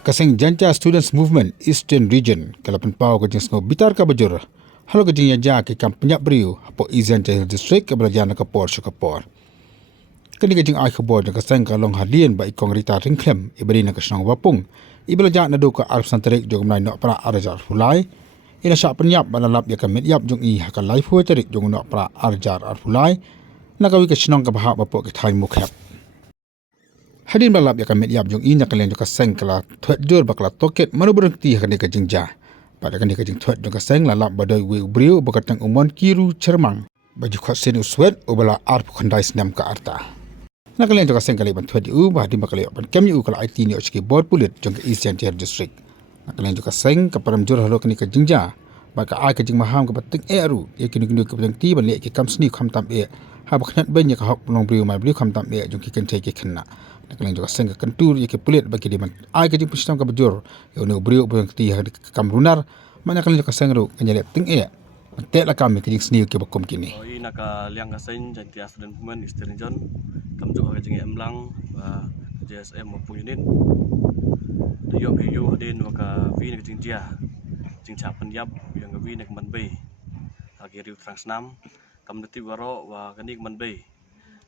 Kasing Janta Students Movement Eastern Region kalapan pau kajing sngo bitar ka bajur. Halo kajing yaja ke kam penyak beriu hapo Izan Jahil District ke belajana ke por syukapor. Kini kajing ai kebor na kasing kalong hadian ba ikong rita ringklem ibadi na kasnong wapung. Ibelaja na do ka arp santarik jong nai no pra arjar hulai. Ina sya penyap balalap ya kamit yap jong i haka life hu tarik jong no pra arjar hulai. Nakawi kasnong ka bahak bapo ke thai mukhap. Hadin balap ya kamit yap jong ina kalian joka seng kala thuat jor bakla toket manu berhenti hakani kajing ja. Pada kani kajing thuat joka seng lalap badai we ubriu bakatang umon kiru cermang. Baju khasin uswet ubala arp khandai snam ka arta. Na kalian joka seng kali ban thuat u bah di bakali ban kemi u kala IT ni ochki board pulit jong ke East Jahil District. Na kalian joka seng ka param jor halo kani kajing ja. Baka ai kajing maham ka bating eru ya kini kini ka batang ti ban le ki kam sni kham tam e. Ha baknat banyak ka hok long briu mai briu kham tam e jong ki kan thai ki khanna. Kalian juga sengka kentur ya ke pelit bagi dia man ai kajing pistam ka bajur ya ne brio bang ti kam lunar mana kalian juga sengru kanyalet ting e tek la kami kajing sni ke bakom kini ina ka liang ka sen Janta Student Movement Eastern Region kam juga kajing emlang wa JSM maupun unit yo yo hadin wa ka vi ne kajing dia jing cha penyap yang vi ne man bay agi riu transnam kam deti waro wa kanik man bay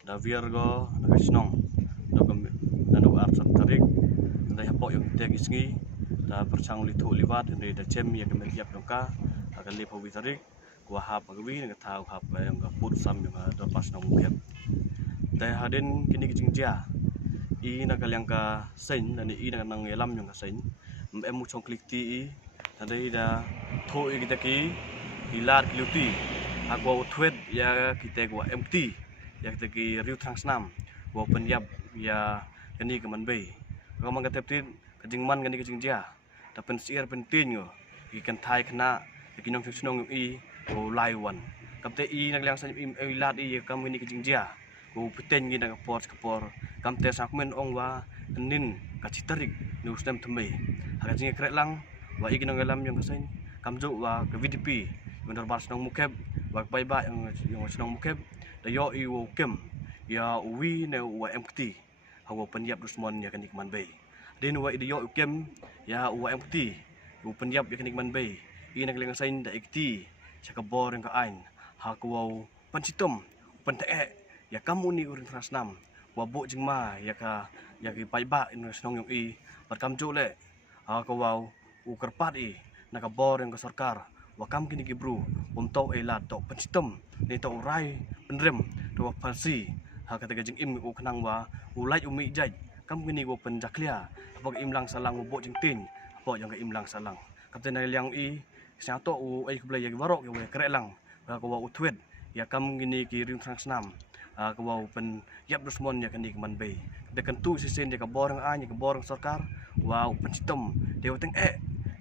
da vier go na kasnong nanu arsa tarik nda hapok yung tegi sngi da perchang litu liwat nda da chem ya kemet yap dongka akan lipo wi tarik gua hap agwi nga tau hap yang ga put sam yang da pas nang mukep da hadin kini kicing ja i na kalyang ka sen dan i na nang elam yung ka sen em mu chong klik ti i da da tho i kita ki hilat kluti agwa thwet ya kita gua empty ya kita ki riu transnam gua penyap ya kani ke man bay ko man ka teptin kajing man kani kajing ja ta pen sier pen tin ngo ikan thai khna kinong chnong i o lai wan kapte i nak lang sa i lat i kam kani kajing ja ko peten gi na kapor kam te sakmen ong wa nin ka chitarik nu stem thme ha kajing krek lang wa i kinong lam yang kasen kam ju wa ka VDP benar bas nong mukep wa bai ba yang snong mukep da yo i wo kem ya uwi ne wa empty hawa penyap rusmon ya kanik man bay din wa idio ukem ya wa empty u penyap ya kanik man bay ina keling sain da ikti sakabor yang ka ain ha ko pancitom pente ya kamu ni urin transnam wa bo jingma ya ka ya ki pai ba in snong yung i pat kam ju le ha ko wa u kerpat i nakabor yang ka sarkar wa kam kini ki bru to elat to pancitom ni to rai pendrem to palsi ha kata gajing im u khnang wa u lai umi jai kam kini go pen jaklia apok im lang salang u bo jing tin apok yang im lang salang kapten liang i sia to u ai kublai yang warok we krek lang ko wa u thwet ya kam kini ki ring transnam ko wa pen yap rusmon ya kani man bay de kan tu sisen de ka borang a ka borang sarkar wa u pencitom de uteng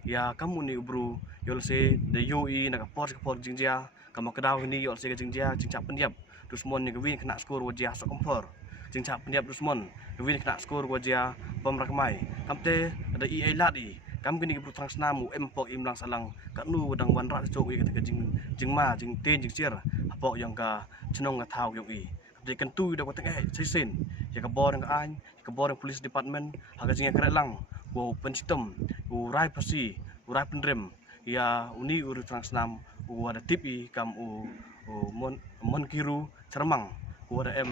ya kamu ni ubru yol se de UI na ka por jingjia kamu kedaw ni yol se ka jingjia jingcap pendiap rusmon ni gewin kena skor wajah sok kompor jingcap pendiap rusmon gewin kena skor wajah pemrakmai kamte ada i lat i kam kini gebru transnamu empok imlang salang ka nu dang wan rat cok i ka jingma jing ten jing sir apok yang ka chnong ka thau yung i kamte kan tu da ko teng sisen ya ka bor ang an ka bor police department ha ka jing krek lang wo pencitom u rai pasi u rai pendrem ya uni uru transnam u ada tipi kam u mon kiru cermang u ada em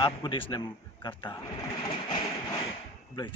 aku desnem karta blai